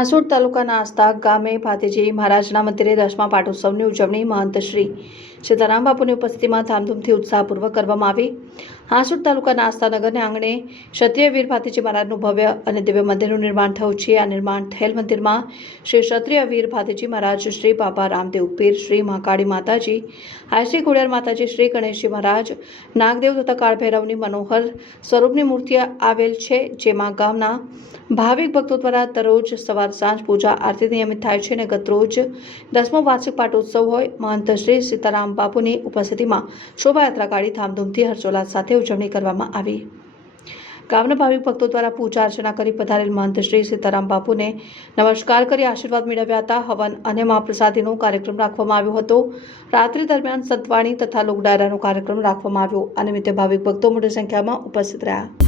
હાંસોડ તાલુકાના આસ્તા ગામે ભાતીજી મહારાજના મંદિરે 10મા પાટોત્સવની ઉજવણી મહંત શ્રી સીતારામ બાપુની ઉપસ્થિતિમાં ધામધૂમથી ઉત્સાહપૂર્વક કરવામાં આવી। હાંસોડ તાલુકાના આસ્થાનગરને આંગણે ક્ષત્રિય વીર ભાતીજી મહારાજનું ભવ્ય અને દિવ્ય મંદિરનું નિર્માણ થયું છે। આ નિર્માણ થયેલ મંદિરમાં શ્રી ક્ષત્રિય વીર ભાતીજી મહારાજ, શ્રી બાબા રામદેવ પીર, શ્રી મહાકાળી માતાજી, શ્રી ખોડિયાર માતાજી, શ્રી ગણેશજી મહારાજ, નાગદેવ તથા કાળભૈરવની મનોહર સ્વરૂપની મૂર્તિ આવેલ છે, જેમાં ગામના ભાવિક ભક્તો દ્વારા દરરોજ સવાર સાંજ પૂજા આરતી નિયમિત થાય છે। અને ગતરોજ 10મો વાર્ષિક પાટોત્સવ હોય મહંત શ્રી સીતારામ બાપુની ઉપસ્થિતિમાં શોભાયાત્રા કાઢી ધામધૂમથી હર્ષોલ્લાસ સાથે ઉજવણી કરવામાં આવી। ગામના ભાવિક ભક્તો દ્વારા પૂજા અર્ચના કરી પધારેલ મહંત શ્રી સીતારામ બાપુને નમસ્કાર કરી આશીર્વાદ મેળવ્યા હતા। હવન અને મહાપ્રસાદીનો કાર્યક્રમ રાખવામાં આવ્યો હતો। રાત્રિ દરમિયાન સંતવાણી તથા લોકડાયરાનો કાર્યક્રમ રાખવામાં આવ્યો। આ નિમિત્તે ભાવિક ભક્તો મોટી સંખ્યામાં ઉપસ્થિત રહ્યા।